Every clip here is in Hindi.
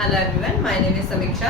Hello everyone, my name is समीक्षा।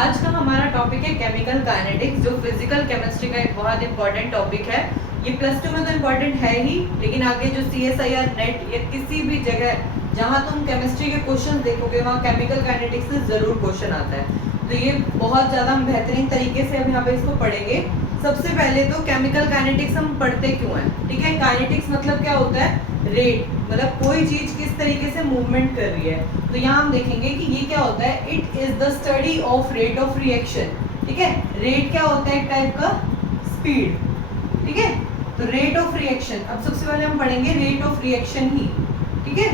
आज का हमारा टॉपिक है केमिकल काइनेटिक्स, जो फिजिकल केमिस्ट्री का एक बहुत इंपॉर्टेंट टॉपिक है। ये प्लस 2 में तो इम्पॉर्टेंट है ही, लेकिन आगे जो CSIR नेट या किसी भी जगह जहाँ तुम केमिस्ट्री के क्वेश्चन देखोगे वहाँ केमिकल काइनेटिक्स से ज़रूर क्वेश्चन आता है। तो ये बहुत ज़्यादा हम बेहतरीन तरीके से अब यहाँ पे इसको पढ़ेंगे। सबसे पहले तो केमिकल काइनेटिक्स हम पढ़ते क्यों हैं, ठीक है। काइनेटिक्स मतलब क्या होता है, रेट, मतलब कोई चीज किस तरीके से मूवमेंट कर रही है। तो यहाँ हम देखेंगे कि ये क्या होता है, it is the study of rate of reaction, ठीक है। रेट क्या होता है, एक टाइप का स्पीड, ठीक है। तो रेट ऑफ रिएक्शन, अब सबसे पहले हम पढ़ेंगे रेट ऑफ रिएक्शन ही, ठीक है।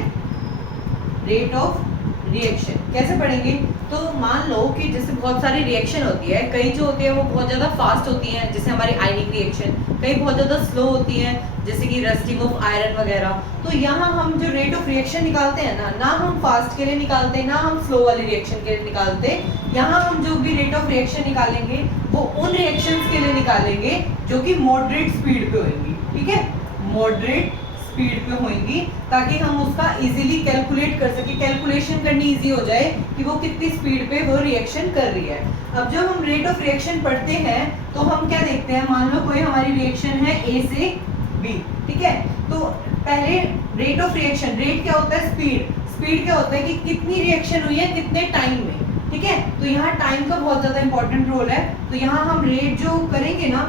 रेट ऑफ रिएक्शन कैसे पढ़ेंगे, तो मान लो कि जैसे बहुत सारी रिएक्शन होती है, कई जो होती है वो बहुत ज़्यादा फास्ट होती हैं, जैसे हमारी आयनिक रिएक्शन, कई बहुत ज़्यादा स्लो होती हैं, जैसे कि रस्टिंग ऑफ आयरन वगैरह। तो यहाँ हम जो रेट ऑफ रिएक्शन निकालते हैं ना हम फास्ट के लिए निकालते हैं, ना हम स्लो वाली रिएक्शन के लिए निकालते। यहाँ हम जो भी रेट ऑफ रिएक्शन निकालेंगे वो उन रिएक्शंस के लिए निकालेंगे जो कि मॉडरेट स्पीड पे होंगी, ठीक है, मॉडरेट स्पीड पे होंगी, ताकि हम उसका इजीली कैलकुलेट कर सके, कैलकुलेशन करनी इजी हो जाए कि वो कितनी स्पीड पे वो रिएक्शन कर रही है। अब जब हम रेट ऑफ रिएक्शन पढ़ते हैं तो हम क्या देखते हैं, मान लो कोई हमारी रिएक्शन है A से B, ठीक है। तो पहले रेट ऑफ रिएक्शन, रेट क्या होता है, स्पीड, स्पीड क्या होता है कि कितनी रिएक्शन हुई है कितने टाइम में, ठीक है। तो यहाँ टाइम का बहुत ज्यादा इंपॉर्टेंट रोल है। तो यहाँ हम रेट जो करेंगे ना,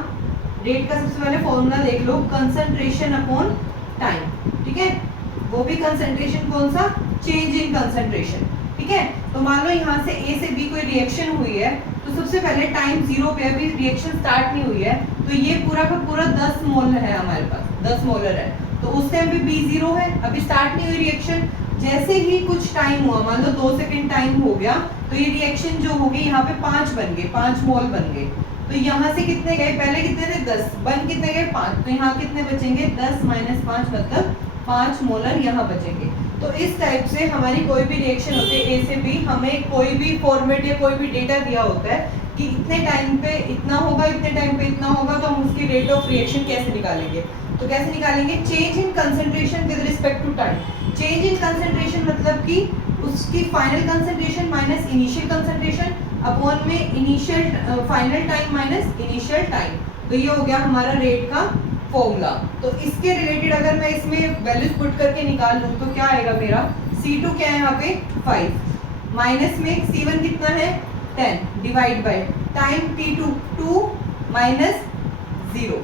रेट का सबसे पहले फॉर्मूला देख लो, कंसंट्रेशन अपॉन टाइम, ठीक है। वो भी कंसंट्रेशन कौन सा, चेंज इन कंसंट्रेशन, ठीक है। तो मान लो यहाँ से A से B कोई रिएक्शन हुई है, तो सबसे पहले टाइम 0 पे, अभी रिएक्शन स्टार्ट नहीं हुई है, तो ये पूरा का पूरा 10 मोल है हमारे पास, 10 मोलर है। तो उस टाइम पे B 0 है, अभी स्टार्ट नहीं हुई रिएक्शन। जैसे ही कुछ टाइम हुआ, मान लो 2 सेकेंड टाइम हो गया, तो ये रिएक्शन जो होगी यहाँ पे 5 बन गए, 5 मोल बन गए। तो यहाँ से कितने गए, पहले कितने थे 10, बन कितने गए 5, तो यहाँ कितने बचेंगे 10 - 5 मतलब 5 मोलर यहाँ बचेंगे। तो इस टाइप से हमारी कोई भी रिएक्शन होती है A से B, हमें कोई भी फॉर्मेट या कोई भी डेटा दिया होता है कि इतने टाइम पे इतना होगा, इतने टाइम पे इतना होगा, तो हम उसकी रेट ऑफ रिएक्शन कैसे निकालेंगे। तो कैसे निकालेंगे, change in concentration with respect to time. Change in concentration मतलब कि उसकी final concentration minus initial concentration upon में initial final time minus initial time. तो ये हो गया हमारा रेट का फॉर्मूला। तो इसके रिलेटेड अगर मैं इसमें वैल्यूज पुट करके निकाल लूँ तो क्या आएगा मेरा, C2 क्या है यहाँ पे 5, माइनस में C1 कितना है 10, divide by time T2 2 minus 0,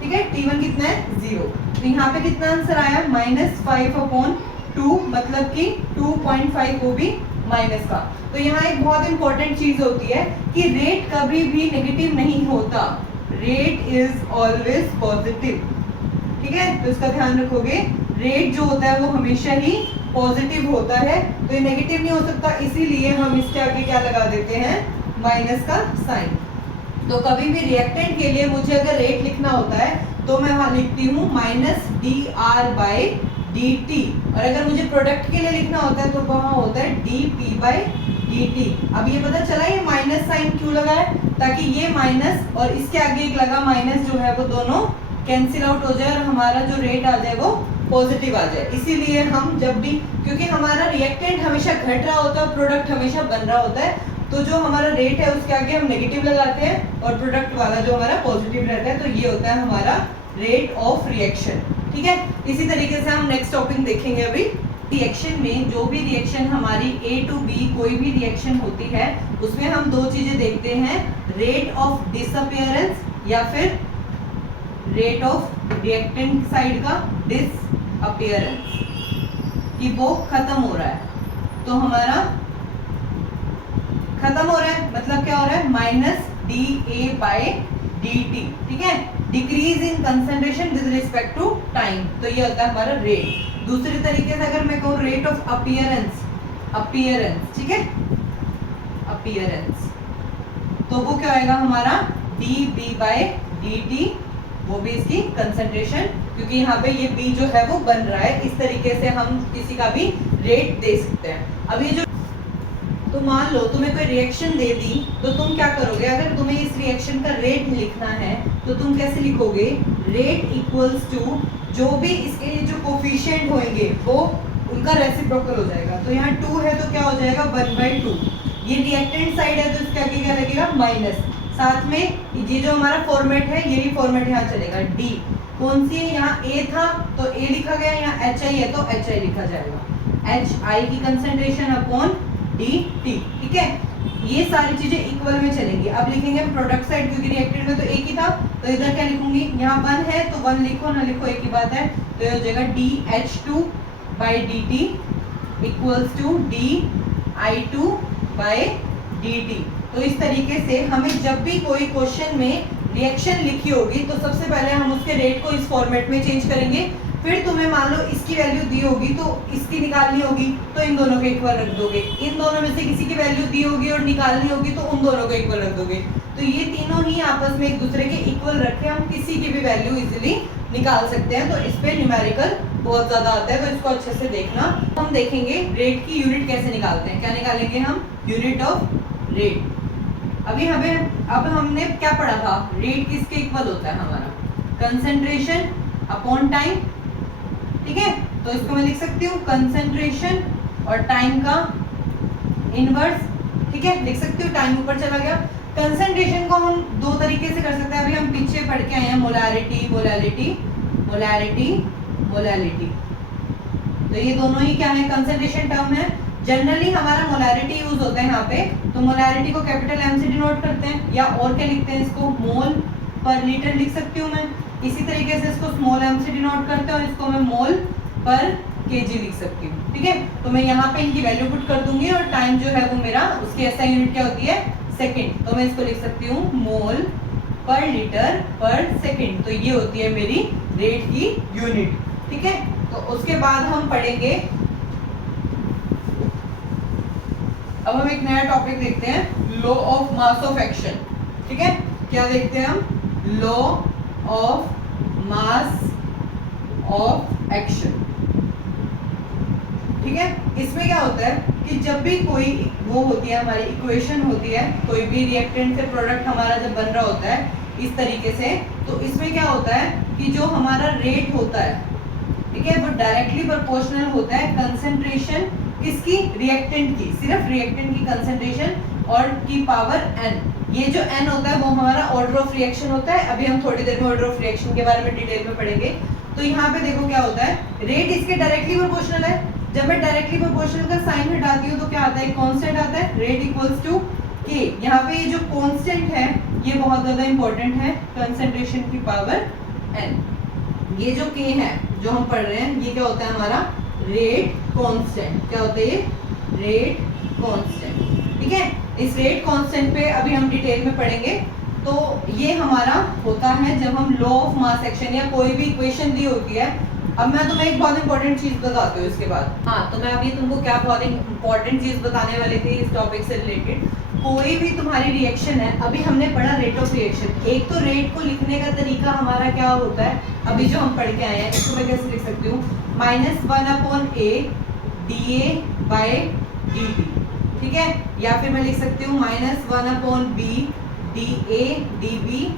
ठीक है। T1 कितना है 0, तो यहाँ पे कितना आंसर आया -5/2, मतलब कि 2.5 को भी माइनस का। तो यहाँ एक बहुत इंपॉर्टेंट चीज होती है कि रेट कभी भी नेगेटिव नहीं होता, रेट इज ऑलवेज पॉजिटिव, ठीक है। तो इसका ध्यान रखोगे, रेट जो होता है वो हमेशा ही पॉजिटिव होता है, तो ये नेगेटिव नहीं हो सकता, इसीलिए हम इसके आगे क्या लगा देते हैं, माइनस का साइन। तो कभी भी रिएक्टेंट के लिए मुझे अगर रेट लिखना होता है तो मैं वहां लिखती हूँ -dR/dt, और अगर मुझे प्रोडक्ट के लिए लिखना होता है तो वहां होता है dP/dt। अब ये पता चला ये माइनस साइन क्यों लगा है, ताकि ये माइनस और इसके आगे एक लगा माइनस जो है वो दोनों कैंसिल आउट हो जाए और हमारा जो रेट आ जाए वो पॉजिटिव आ जाए। इसीलिए हम जब भी, क्योंकि हमारा रिएक्टेंट हमेशा घट रहा होता है, प्रोडक्ट हमेशा बन रहा होता है, तो जो हमारा रेट है उसके आगे हम नेगेटिव लगाते हैं और प्रोडक्ट वाला जो हमारा पॉजिटिव रहता है, तो ये होता है हमारा रेट ऑफ रिएक्शन, ठीक है। इसी तरीके से हम नेक्स्ट टॉपिक देखेंगे। अभी रिएक्शन में जो भी रिएक्शन हमारी A to B कोई भी रिएक्शन होती है उसमें हम दो चीजें देखते हैं, रेट ऑफ डिसअपीयरेंस या फिर रेट ऑफ रिएक्टेंट साइड का डिसअपीयरेंस, कि वो खत्म हो रहा है। तो हमारा खत्म हो रहा है मतलब क्या हो रहा है, -dA/dt, ठीक है, decrease in concentration with respect to time. तो ये होता है हमारा रेट। दूसरे तरीके से अगर मैं कहूँ रेट ऑफ अपीयरेंस, ठीक है, अपीयरेंस, तो वो क्या आएगा हमारा dB/dt, वो भी इसकी कंसंट्रेशन, क्योंकि यहाँ पे ये B जो है वो बन रहा है। इस तरीके से हम किसी का भी रेट दे सकते हैं। अब ये जो, तो मान लो तुम्हें कोई रिएक्शन दे दी, तो तुम क्या करोगे, अगर तुम्हें इस रिएक्शन का रेट लिखना है तो तुम कैसे लिखोगे, रेट इक्वल्स टू जो भी इसके जो कोफिशिएंट होंगे वो उनका रेसिप्रोकल हो जाएगा। तो यहाँ 2 है तो क्या हो जाएगा 1/2। ये रिएक्टेंट साइड है तो इसके आगे क्या लगेगा माइनस। साथ में ये जो हमारा फॉर्मेट है यही फॉर्मेट यहाँ चलेगा। डी कौन सी है, यहाँ ए था तो ए लिखा गया, यहाँ एच आई है तो एच आई लिखा जाएगा। एच आई की कंसेंट्रेशन अपॉन डी टी। ठीक है, ये सारी चीजें इक्वल में चलेंगी। अब लिखेंगे हम प्रोडक्ट साइड, क्योंकि रिएक्टेंट में तो एक ही था तो इधर क्या लिखूंगी, यहाँ 1 है तो 1 लिखो, ना लिखो एक ही बात है। तो ये हो जाएगा dH2/dt इक्वल्स टू dI2/dt। तो इस तरीके से हमें जब भी कोई क्वेश्चन में रिएक्शन लिखी होगी तो सबसे पहले हम उसके रेट को इस फॉर्मेट में चेंज करेंगे। फिर तुम्हें मान लो इसकी वैल्यू दी होगी तो इसकी निकालनी होगी तो इन दोनों को इक्वल रख दोगे। इन दोनों में से किसी की वैल्यू दी होगी और निकालनी होगी तो उन दोनों को इक्वल रख दोगे। तो ये तीनों ही आपस में एक दूसरे के इक्वल रखे हम किसी की भी वैल्यू इजीली निकाल सकते हैं। तो इस पे न्यूमेरिकल बहुत ज्यादा आता है, तो इसको अच्छे से देखना। हम देखेंगे रेट की यूनिट कैसे निकालते हैं। क्या निकालेंगे हम, यूनिट ऑफ रेट। अभी हमें अब हमने क्या पढ़ा था, रेट किसके इक्वल होता है हमारा, कंसेंट्रेशन अपॉन टाइम। ठीक है, तो इसको मैं लिख सकती हूँ कंसेंट्रेशन और टाइम का इनवर्स। ठीक है, लिख सकती हूँ, टाइम ऊपर चला गया। कंसेंट्रेशन को हम दो तरीके से कर सकते हैं। अभी हम पीछे पढ़ के आए हैं मोलैरिटी मोलैलिटी मोलैरिटी मोलैलिटी। तो ये दोनों ही क्या है, कंसेंट्रेशन टर्म है। जनरली हमारा मोलैरिटी यूज होता है यहाँ पे, तो मोलैरिटी को कैपिटल एम से डिनोट करते हैं, या और क्या लिखते हैं इसको, मोल पर लीटर लिख सकती हूँ मैं। इसी तरीके से इसको स्मॉल एम से डिनोट करते हैं और इसको मैं मोल पर केजी लिख सकती हूँ। ठीक है, तो मैं यहाँ पे इनकी वैल्यू पुट कर दूंगी और टाइम जो है वो मेरा, उसकी एसआई यूनिट क्या होती है, सेकंड। तो मैं इसको लिख सकती हूँ मोल पर लीटर पर सेकंड। तो ये होती है मेरी रेट की यूनिट। ठीक है, तो उसके बाद हम पढ़ेंगे, अब हम एक नया टॉपिक देखते हैं, law of mass of action. ठीक है, क्या देखते हैं हम, law of mass of action. ठीक है, इसमें क्या होता है कि जब भी कोई वो होती है हमारी इक्वेशन होती है, कोई भी रिएक्टेंट से प्रोडक्ट हमारा जब बन रहा होता है इस तरीके से, तो इसमें क्या होता है कि जो हमारा रेट होता है, ठीक है, वो डायरेक्टली प्रोपोर्शनल होता है कंसेंट्रेशन किसकी, रिएक्टेंट की, सिर्फ रिएक्टेंट की कंसेंट्रेशन और की पावर n। ये जो n होता है वो हमारा ऑर्डर ऑफ रिएक्शन होता है। अभी हम थोड़ी देर में ऑर्डर ऑफ रिएक्शन के बारे में डिटेल में पढ़ेंगे। तो यहाँ पे देखो क्या होता है, रेट इसके डायरेक्टली प्रोपोर्शनल है। जब मैं डायरेक्टली प्रोपोर्शनल का साइन हटाती हूँ तो क्या आता है, कांस्टेंट आता है, रेट इक्वल्स टू k। यहाँ पे ये जो कांस्टेंट है ये बहुत ज्यादा इंपॉर्टेंट है, कंसेंट्रेशन की पावर n। ये जो k है जो हम पढ़ रहे हैं, ये क्या होता है हमारा रेट कांस्टेंट। क्या होता है ये, रेट कांस्टेंट। ठीक है, इस रेट कांस्टेंट पे अभी हम डिटेल में पढ़ेंगे। तो ये हमारा होता है जब हम लॉ ऑफ मास एक्शन या कोई भी इक्वेशन दी होती है। अब मैं तुम्हें एक बहुत इंपॉर्टेंट चीज बताती हूँ इसके बाद। हाँ, तो मैं अभी तुमको क्या बहुत इंपॉर्टेंट चीज बताने वाली थी इस टॉपिक से रिलेटेड। कोई भी तुम्हारी रिएक्शन है, अभी हमने पढ़ा रेट ऑफ रिएक्शन। एक तो रेट को लिखने का तरीका हमारा क्या होता है, अभी जो हम पढ़ के आए हैं, इसको मैं कैसे लिख सकती हूँ, -1/a dA/dt। ठीक है, या फिर मैं लिख सकती हूँ -1/b dA/dB/dt।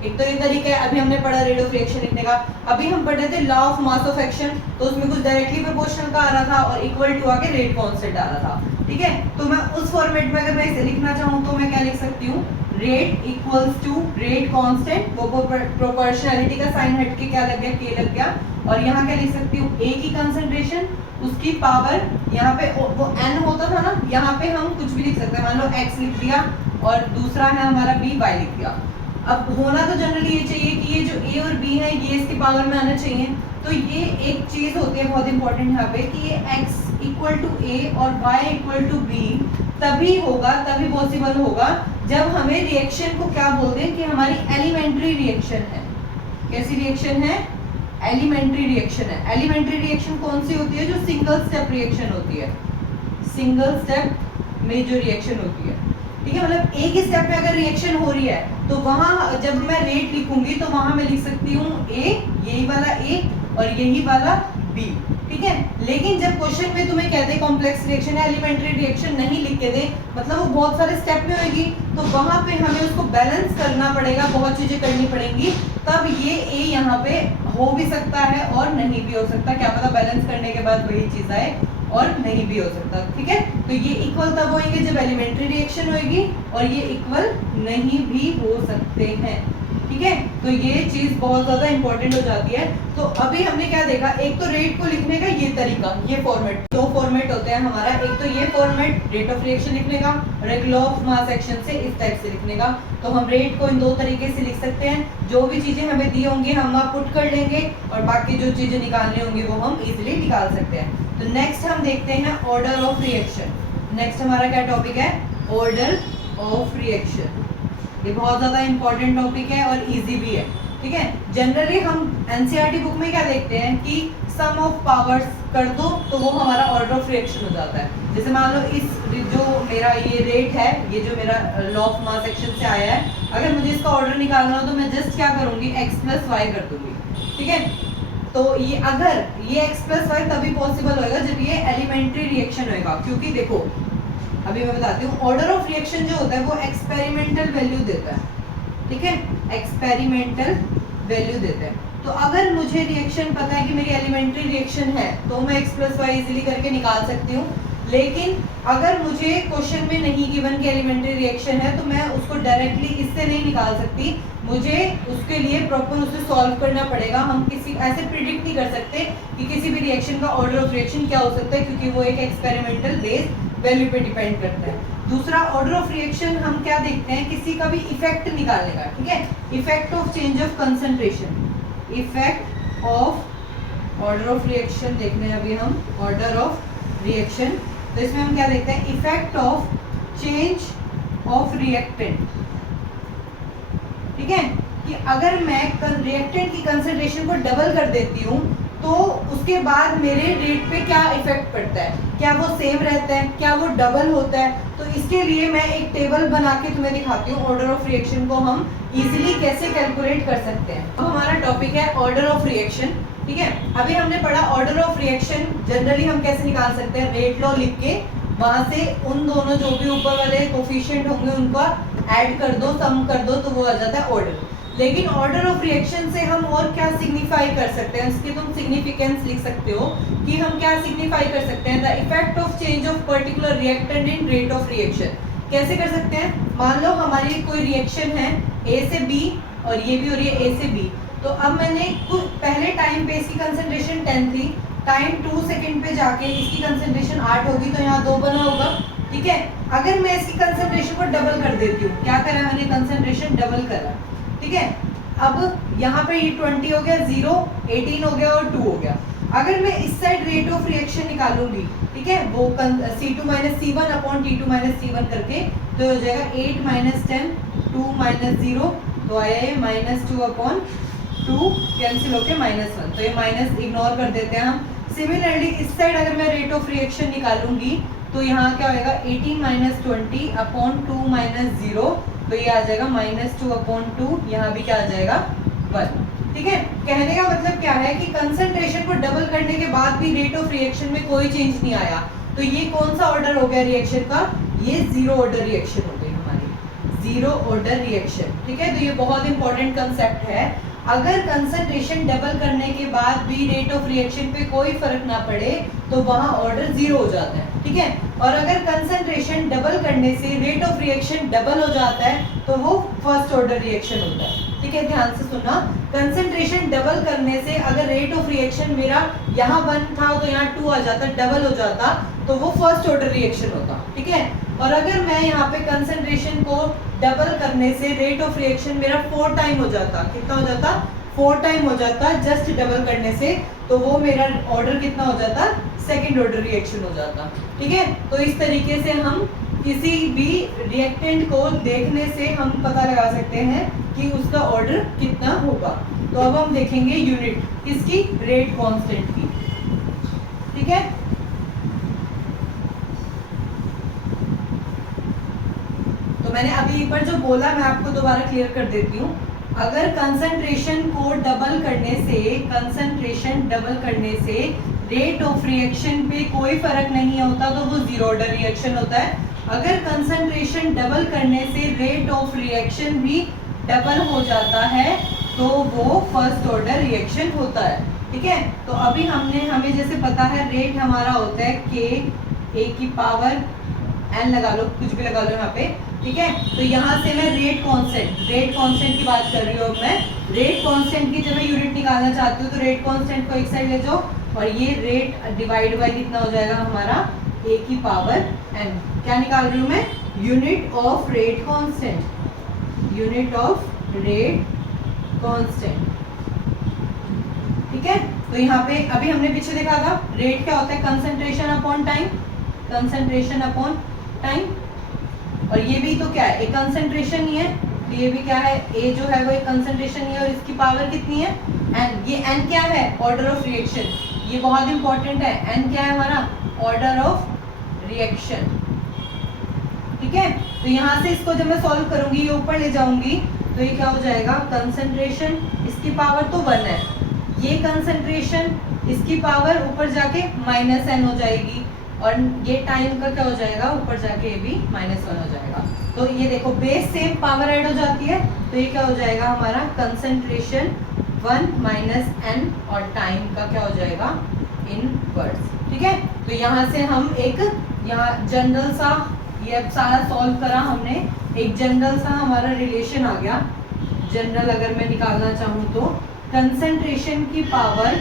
एक तो ये तरीका है। अभी हमने पढ़ा रेट ऑफ रिएक्शन लिखने का। अभी हम पढ़ रहे थे law of mass of action, तो उसमें कुछ डायरेक्टली प्रोपोर्शनल का आ रहा था और इक्वल टू आके रेट कांस्टेंट आ रहा था। ठीक है, तो मैं उस फॉर्मेट में अगर मैं इसे लिखना चाहूँ तो मैं क्या लिख सकती हूँ, rate equals to rate constant, वो प्रोपोर्शनैलिटी का साइन हट के क्या लग गया, k लग गया। और यहाँ क्या लिख सकती हूँ, a की कंसेंट्रेशन, उसकी पावर, यहाँ पे वो n होता था ना, यहाँ पे हम कुछ भी लिख सकते हैं, मान लो x लिख दिया और दूसरा है हमारा b, y लिख दिया। अब होना तो जनरली ये चाहिए कि ये जो a और b है ये इसकी पावर में आना चाहिए। तो ये एक चीज होती है बहुत इंपॉर्टेंट यहाँ पे कि ये x इक्वल टू a और y इक्वल टू b तभी होगा, तभी पॉसिबल होगा जब हमें रिएक्शन को क्या बोलते हैं कि हमारी एलिमेंट्री रिएक्शन है। कैसी रिएक्शन है, एलिमेंट्री रिएक्शन है। एलिमेंट्री रिएक्शन कौन सी होती है, जो सिंगल स्टेप रिएक्शन होती है, सिंगल स्टेप में जो रिएक्शन होती है। ठीक है, मतलब एक ही स्टेप में अगर रिएक्शन हो रही है तो वहां जब मैं रेट लिखूंगी तो वहां मैं लिख सकती हूँ a, यही वाला a और यही वाला b। ठीक ठीक है। लेकिन जब क्वेश्चन में तुम्हें कहते हैं कॉम्प्लेक्स रिएक्शन या एलिमेंट्री रिएक्शन नहीं लिख के दे, मतलब वो बहुत सारे स्टेप में होगी, तो वहां पे हमें उसको बैलेंस करना पड़ेगा, बहुत चीजें करनी पड़ेंगी, तब ये ए यहाँ पे हो भी सकता है और नहीं भी हो सकता, क्या पता बैलेंस करने के बाद वही चीज आए और नहीं भी हो सकता, ठीक है। तो ये इक्वल तब होंगे जब एलिमेंट्री रिएक्शन होगी और ये इक्वल नहीं भी हो सकते हैं, ठीक है। तो ये चीज बहुत ज्यादा इंपॉर्टेंट हो जाती है। तो अभी हमने क्या देखा, एक तो रेट को लिखने का ये तरीका, ये फॉर्मेट, दो फॉर्मेट होते हैं हमारा, एक तो ये फॉर्मेट रेट ऑफ रिएक्शन लिखने का और एक लॉ ऑफ मास एक्शन से इस टाइप से लिखने का। तो हम रेट को इन दो तरीके से लिख सकते हैं, जो भी चीजें हमें दी होंगी हम वहाँ पुट कर लेंगे और बाकी जो चीजें निकालनी होंगी वो हम इजिली निकाल सकते हैं। तो नेक्स्ट हम देखते हैं ऑर्डर ऑफ रिएक्शन। नेक्स्ट हमारा क्या टॉपिक है, ऑर्डर ऑफ रिएक्शन। ये बहुत ज्यादा इंपॉर्टेंट टॉपिक है और इजी भी है, ठीक है। जनरली हम एनसीईआरटी बुक में क्या देखते हैं कि सम ऑफ पावर्स कर दो तो वो हमारा ऑर्डर ऑफ रिएक्शन हो जाता है। जैसे मान लो इस जो मेरा ये रेट है, ये जो मेरा लॉ ऑफ मास एक्शन से आया है, अगर मुझे इसका ऑर्डर निकालना हो तो मैं जस्ट क्या करूंगी, x प्लस वाई कर दूंगी, ठीक है। तो ये अगर ये x प्लस वाई तभी पॉसिबल होएगा जब ये एलिमेंट्री रिएक्शन होएगा, क्योंकि देखो अभी मैं बताती हूँ, ऑर्डर ऑफ रिएक्शन जो होता है वो एक्सपेरिमेंटल वैल्यू देता है, ठीक है, एक्सपेरिमेंटल वैल्यू देता है। तो अगर मुझे रिएक्शन पता है कि मेरी एलिमेंट्री रिएक्शन है तो मैं x प्लस वाई इजिली करके निकाल सकती हूँ। लेकिन अगर मुझे क्वेश्चन में नहीं गिवन कि एलिमेंट्री रिएक्शन है तो मैं उसको डायरेक्टली इससे नहीं निकाल सकती, मुझे उसके लिए प्रॉपर उसे सॉल्व करना पड़ेगा। हम किसी ऐसे प्रिडिक्ट नहीं कर सकते कि किसी भी रिएक्शन का ऑर्डर ऑफ रिएक्शन क्या हो सकता है, क्योंकि वो एक एक्सपेरिमेंटल बेस्ड वैल्यू पे डिपेंड करता है। दूसरा ऑर्डर ऑफ रिएक्शन हम क्या देखते हैं, किसी का भी इफेक्ट निकालने का, ठीक है, effect of change of concentration, effect of order of reaction देखने हैं अभी हम, ऑर्डर ऑफ रिएक्शन। तो इसमें हम क्या देखते हैं, effect of change of reactant, ठीक है, कि अगर मैं रिएक्टेंट की कंसंट्रेशन को डबल कर देती हूँ तो उसके बाद मेरे रेट पे क्या इफेक्ट पड़ता है, क्या वो सेम रहता है, क्या वो डबल होता है। तो इसके लिए मैं एक टेबल बना के तुम्हें दिखाती हूँ, ऑर्डर ऑफ रिएक्शन को हम इजीली कैसे कैलकुलेट कर सकते हैं। तो हमारा टॉपिक है ऑर्डर ऑफ रिएक्शन, ठीक है। अभी हमने पढ़ा ऑर्डर ऑफ रिएक्शन जनरली हम कैसे निकाल सकते हैं, रेट लॉ लिख के वहां से उन दोनों जो भी ऊपर वाले कोफिशिएंट होंगे उनका ऐड कर दो, सम कर दो, तो वो आ जाता है ऑर्डर। लेकिन ऑर्डर ऑफ रिएक्शन से हम और क्या सिग्निफाई कर सकते हैं, इसकी तुम सिग्निफिकेंस लिख सकते हो कि हम क्या सिग्निफाई कर सकते हैं, the effect of change of particular reactant in rate of reaction. कैसे कर सकते हैं, मान लो हमारी कोई रिएक्शन है A से B और ये भी हो रही है A से B, तो अब मैंने कुछ पहले टाइम पे इसकी कंसंट्रेशन 10 थी, टाइम 2 सेकंड पे जाके इसकी कंसंट्रेशन 8 होगी, तो यहाँ 2 बना होगा, ठीक है। अगर मैं इसकी कंसंट्रेशन को डबल कर देती हूँ, क्या करा मैंने, कंसंट्रेशन डबल करा, ठीक है। अब यहाँ पे ये 20 हो गया, 0, 18 हो गया और 2 हो गया। अगर मैं इस साइड रेट ऑफ रिएक्शन निकालूंगी, ठीक है, वो C2 minus C1 upon T2 minus C1 करके, तो हो जाएगा 8 माइनस 10, 2 माइनस 0, तो आया ये माइनस 2 अपॉन 2, कैंसिल होके -1, तो ये माइनस इग्नोर कर देते हैं हम। सिमिलरली इस साइड अगर मैं रेट ऑफ रिएक्शन निकालूंगी तो यहाँ क्या होगा, 18 माइनस 20 अपॉन 2 माइनस 0, तो ये आ जाएगा -2 अपॉन 2, यहाँ भी क्या आ जाएगा 1, ठीक है। कहने का मतलब क्या है कि कंसंट्रेशन को डबल करने के बाद भी रेट ऑफ रिएक्शन में कोई चेंज नहीं आया, तो ये कौन सा ऑर्डर हो गया रिएक्शन का, ये जीरो ऑर्डर रिएक्शन हो गई हमारी, जीरो ऑर्डर रिएक्शन, ठीक है। तो ये बहुत इंपॉर्टेंट कंसेप्ट है। अगर कंसंट्रेशन डबल करने के बाद भी रेट ऑफ रिएक्शन पे कोई फर्क ना पड़े तो वहाँ ऑर्डर जीरो हो जाता है, ठीक है। और अगर कंसंट्रेशन डबल करने से रेट ऑफ रिएक्शन डबल हो जाता है तो वो फर्स्ट ऑर्डर रिएक्शन होता है, ठीक है। ध्यान से सुनना, कंसंट्रेशन डबल करने से अगर रेट ऑफ रिएक्शन मेरा यहाँ 1 था तो यहाँ 2 आ जाता, डबल हो जाता, तो वो फर्स्ट ऑर्डर रिएक्शन होता, ठीक है। और अगर मैं यहाँ पे कंसंट्रेशन को डबल करने से रेट ऑफ रिएक्शन मेरा 4 टाइम हो जाता, कितना हो जाता, 4 टाइम हो जाता जस्ट डबल करने से, तो वो मेरा ऑर्डर कितना हो जाता, सेकंड ऑर्डर रिएक्शन हो जाता, ठीक है। तो इस तरीके से हम किसी भी रिएक्टेंट को देखने से हम पता लगा सकते हैं कि उसका ऑर्डर कितना होगा। तो अब हम देखेंगे यूनिट किसकी, रेट कांस्टेंट की, ठीक है। तो मैंने अभी एक बार जो बोला मैं आपको दोबारा क्लियर कर देती हूँ। अगर कंसंट्रेशन को डबल करने से, कंसंट्रेशन डबल करने से रेट ऑफ रिएक्शन पे कोई फर्क नहीं होता तो वो जीरो ऑर्डर रिएक्शन होता है। अगर कंसंट्रेशन डबल करने से रेट ऑफ रिएक्शन भी डबल हो जाता है तो वो फर्स्ट ऑर्डर रिएक्शन होता है। ठीक है, तो अभी हमें जैसे पता है रेट हमारा होता है के ए की पावर एन, लगा लो कुछ भी लगा लो यहाँ पे। ठीक है, तो यहाँ से मैं रेट कांस्टेंट की बात कर रही हूँ। मैं रेट कांस्टेंट की जब मैं यूनिट निकालना चाहती हूँ तो रेट कांस्टेंट को एक साइड ले जाओ और ये रेट डिवाइड बाय कितना हो जाएगा हमारा ए की पावर एन। क्या निकाल रही हूँ मैं? Unit of rate constant, unit of rate constant. ठीक है, तो यहाँ पे अभी हमने पीछे देखा था रेट क्या होता है? Concentration upon time, concentration upon time. और ये भी तो क्या है? एक कंसंट्रेशन ही है, तो ये भी क्या है? ए जो है वो एक कंसंट्रेशन ही है और इसकी पावर कितनी है? एन। ये एन क्या है? Order of reaction. ये बहुत इंपॉर्टेंट है। एन क्या है हमारा? Order of reaction. ठीक है, तो यहाँ से इसको जब मैं सॉल्व करूंगी, ये ऊपर ले जाऊंगी तो ये क्या हो जाएगा? कंसंट्रेशन, इसकी पावर तो 1 है, ये कंसंट्रेशन इसकी पावर ऊपर जाके माइनस एन हो जाएगी और ये टाइम का क्या हो जाएगा? ऊपर जाके ये भी -1 हो जाएगा। तो ये देखो बेस सेम, पावर ऐड हो जाती है, तो ये क्या हो जाएगा हमारा? कंसंट्रेशन 1 माइनस एन और टाइम का क्या हो जाएगा? इनवर्स। ठीक है, तो यहाँ से हम एक यहाँ जनरल सा, ये अब सारा सॉल्व करा हमने, एक जनरल सा हमारा रिलेशन आ गया। जनरल अगर मैं निकालना चाहूँ तो कंसंट्रेशन की पावर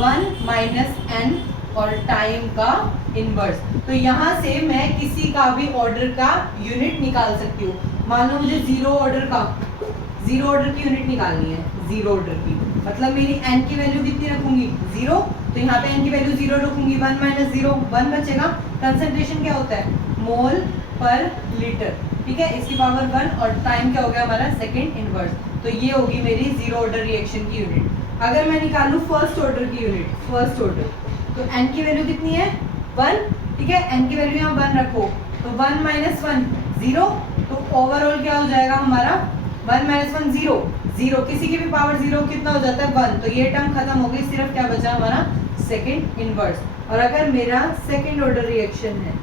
1 माइनस एन और टाइम का इनवर्स। तो यहाँ से मैं किसी का भी ऑर्डर का यूनिट निकाल सकती हूँ। मान लो मुझे जीरो ऑर्डर की यूनिट निकालनी है, जीरो ऑर्डर की, मतलब मेरी एन की वैल्यू कितनी रखूंगी? 0। तो यहाँ पे एन की वैल्यू 0 रखूंगी, 1 माइनस 0 1 बचेगा। कंसंट्रेशन क्या होता है? मोल पर लीटर। ठीक है, इसकी पावर 1 और टाइम क्या हो गया हमारा? Second inverse. तो ये होगी मेरी जीरो ऑर्डर रिएक्शन की यूनिट। अगर मैं निकालूं फर्स्ट ऑर्डर की यूनिट, फर्स्ट ऑर्डर, तो एन की वैल्यू कितनी है? 1। ठीक है, एन की वैल्यू यहाँ 1 रखो, तो 1 माइनस 1 0। तो ओवरऑल क्या हो जाएगा हमारा? 1 माइनस 1 0, किसी की भी पावर 0 कितना हो जाता है? 1। तो ये टर्म खत्म हो गई, सिर्फ क्या बचा हमारा? Second inverse. और अगर मेरा सेकंड ऑर्डर रिएक्शन है,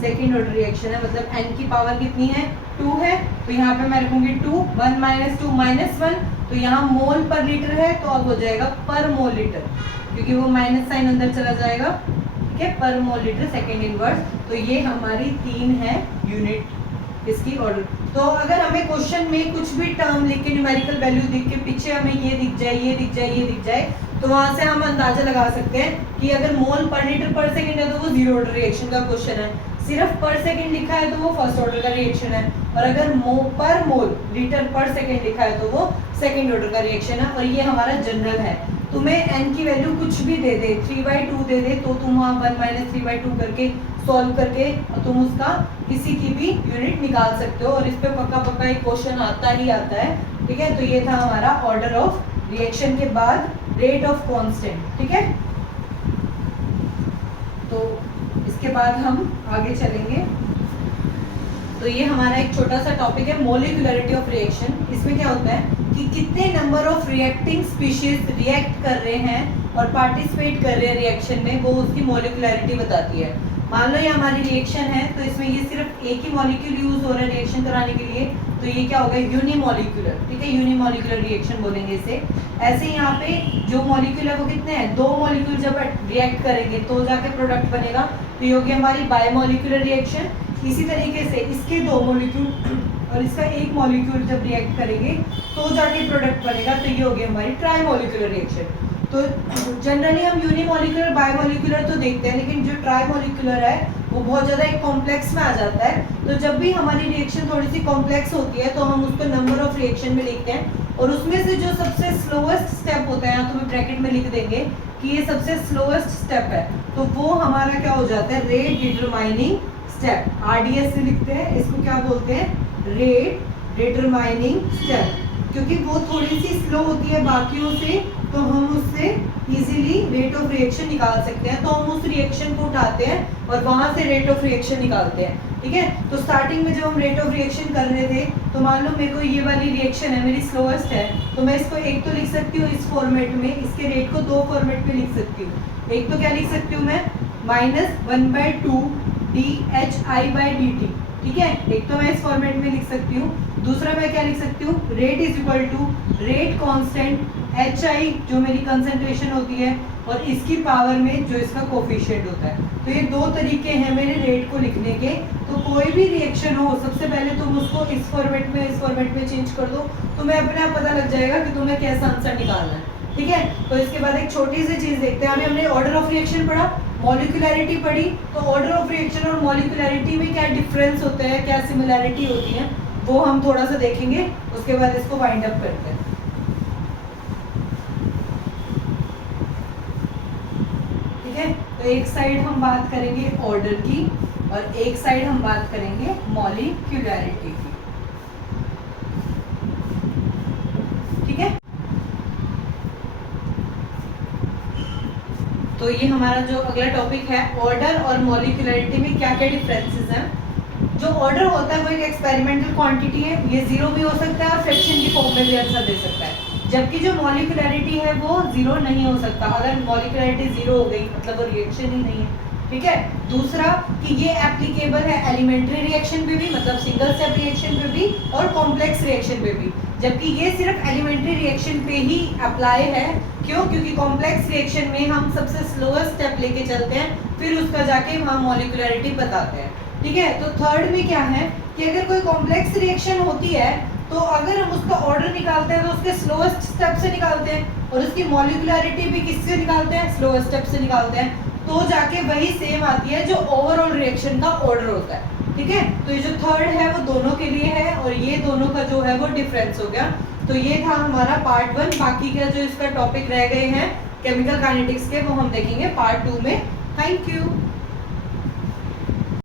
सेकंड ऑर्डर रिएक्शन है मतलब एन की पावर कितनी है? 2 है, तो यहाँ पे मैं रखूंगी 2, 1 माइनस 2 माइनस 1, तो यहाँ मोल पर लीटर है तो अब हो जाएगा पर मोल लीटर, क्योंकि वो माइनस साइन अंदर चला जाएगा। ठीक है, पर मोल लीटर सेकंड इनवर्स। तो ये हमारी 3 है यूनिट इसकी ऑर्डर। तो अगर हमें क्वेश्चन में कुछ भी टर्म लिख के, न्यूमेरिकल वैल्यू दिख के पीछे हमें ये दिख जाए, ये दिख जाए, ये दिख जाए, तो वहां से हम अंदाजा लगा सकते हैं कि अगर मोल पर लीटर पर सेकंड है तो वो जीरो ऑर्डर रिएक्शन का क्वेश्चन है, सिर्फ पर सेकंड लिखा है तो वो फर्स्ट ऑर्डर का रिएक्शन है, और अगर पर मोल लीटर पर सेकंड लिखा है तो वो सेकंड ऑर्डर का रिएक्शन है। और ये हमारा जनरल है। तुम्हें एन की वैल्यू कुछ भी दे दे, 3/2 दे दे, तो तुम वहाँ 1 माइनस 3/2 करके सॉल्व करके तुम उसका किसी की भी यूनिट निकाल सकते हो, और इस पे पक्का एक क्वेश्चन आता ही आता है। ठीक है, तो ये था हमारा ऑर्डर ऑफ रिएक्शन के बाद रेट ऑफ कांस्टेंट। ठीक है, तो इसके बाद हम आगे चलेंगे। तो ये हमारा एक छोटा सा टॉपिक है मोलिकुलरिटी ऑफ रिएक्शन। इसमें क्या होता है कि कितने number of reacting species react कर रहे हैं और पार्टिसिपेट कर रहे हैं रिएक्शन में, वो उसकी मोलिकुलरिटी बताती है। मान लो ये हमारी रिएक्शन है, तो इसमें ये सिर्फ एक ही मॉलिक्यूल यूज हो रहा है रिएक्शन कराने के लिए, तो ये क्या होगा? यूनिमॉलिक्यूलर। ठीक है, यूनिमॉलिक्यूलर रिएक्शन बोलेंगे इसे। ऐसे यहाँ पे जो मॉलिक्यूल है वो कितने हैं? 2 मॉलिक्यूल जब रिएक्ट करेंगे तो जाके प्रोडक्ट बनेगा, तो ये होगी हमारी बायोमॉलिक्यूलर रिएक्शन। इसी तरीके से इसके 2 मॉलिक्यूल और इसका 1 मॉलिक्यूल जब रिएक्ट करेंगे तो जाके प्रोडक्ट बनेगा, तो ये होगी हमारी ट्राइमॉलिक्यूलर रिएक्शन। तो जनरली हम यूनिमॉलिक्यूलर बायोमॉलिक्यूलर तो देखते हैं, लेकिन जो ट्राइमॉलिक्यूलर है वो बहुत ज़्यादा एक कॉम्प्लेक्स में आ जाता है। तो जब भी हमारी रिएक्शन थोड़ी सी कॉम्प्लेक्स होती है तो हम उसको नंबर ऑफ रिएक्शन में लिखते हैं, और उसमें से जो सबसे स्लोएस्ट स्टेप होता है, यहाँ तुम्हें ब्रैकेट में लिख देंगे कि ये सबसे स्लोएस्ट स्टेप है, तो वो हमारा क्या हो जाता है? Rate determining step. RDS से लिखते हैं इसको, क्या बोलते हैं? रेट डिटरमाइनिंग स्टेप, क्योंकि वो थोड़ी सी स्लो होती है बाकियों से, तो हम उससे इजीली रेट ऑफ रिएक्शन निकाल सकते हैं। तो हम उस रिएक्शन को उठाते हैं और वहां से रेट ऑफ रिएक्शन निकालते हैं। ठीक है, तो स्टार्टिंग में जब हम रेट ऑफ रिएक्शन कर रहे थे, तो मान लो मेरे को ये वाली रिएक्शन है, मेरी स्लोएस्ट है, तो मैं इसको एक तो लिख सकती हूँ इस फॉर्मेट में, इसके रेट को दो फॉर्मेट में लिख सकती हूँ। एक तो क्या लिख सकती हूँ मैं, -1/2 dHi/dt। ठीक है, एक तो मैं इस फॉर्मेट में लिख सकती हूँ। दूसरा मैं क्या लिख सकती हूँ, rate is equal to rate constant HI जो मेरी कंसंट्रेशन होती है, और इसकी पावर में जो इसका कोफिशिएंट होता है। तो ये दो तरीके हैं मेरे रेट को लिखने के। तो कोई भी रिएक्शन हो, सबसे पहले तुम उसको इस फॉर्मेट में इस फॉर्मेट में चेंज कर दो, तुम्हें अपने आप पता लग जाएगा कि तुम्हें कैसा आंसर निकालना है। ठीक है, तो इसके बाद एक छोटी सी चीज देखते हैं। अभी हमने ऑर्डर ऑफ रिएक्शन पढ़ा, मॉलिक्यूलैरिटी पढ़ी, तो ऑर्डर ऑफ रिएक्शन और मॉलिक्यूलैरिटी में क्या डिफरेंस होता है, क्या सिमिलैरिटी होती है, वो हम थोड़ा सा देखेंगे। उसके बाद इसको वाइंड अप करते हैं। ठीक है, तो एक साइड हम बात करेंगे ऑर्डर की और एक साइड हम बात करेंगे मॉलिक्यूलैरिटी की। ठीक है, तो ये हमारा जो अगला टॉपिक है, ऑर्डर और मॉलिक्यूलैरिटी में क्या क्या डिफरेंसेस हैं। जो ऑर्डर होता है वो एक एक्सपेरिमेंटल क्वांटिटी है, ये जीरो भी हो सकता है और फ्रैक्शन की फॉर्म में भी आंसर दे सकता है। जबकि जो मॉलिक्यूलैरिटी है वो जीरो नहीं हो सकता। अगर मॉलिक्यूलैरिटी जीरो हो गई मतलब वो रिएक्शन ही नहीं है। ठीक है, दूसरा कि ये एप्लीकेबल है एलिमेंट्री रिएक्शन पे भी, मतलब सिंगल स्टेप रिएक्शन पे भी और कॉम्प्लेक्स रिएक्शन पे भी, जबकि ये सिर्फ एलिमेंट्री रिएक्शन पे ही अप्लाई है। क्यों? क्योंकि कॉम्प्लेक्स रिएक्शन में हम सबसे स्लोएस्ट स्टेप लेके चलते हैं, फिर उसका जाके वहाँ मॉलिक्यूलैरिटी बताते हैं। ठीक है, तो थर्ड में क्या है कि अगर कोई कॉम्प्लेक्स रिएक्शन होती है तो अगर हम उसका ऑर्डर निकालते हैं तो उसके स्लोएस्ट स्टेप से निकालते हैं, और उसकी मॉलिक्यूलैरिटी भी किससे निकालते हैं, स्लोएस्ट स्टेप से निकालते हैं, तो जाके वही सेम आती है जो ओवरऑल रिएक्शन का ऑर्डर होता है। ठीक है, तो ये जो थर्ड है वो दोनों के लिए है, और ये दोनों का जो है वो डिफरेंस हो गया। तो ये था हमारा पार्ट 1। बाकी का जो इसका टॉपिक रह गए हैं केमिकल काइनेटिक्स के, वो हम देखेंगे पार्ट 2 में। Thank you.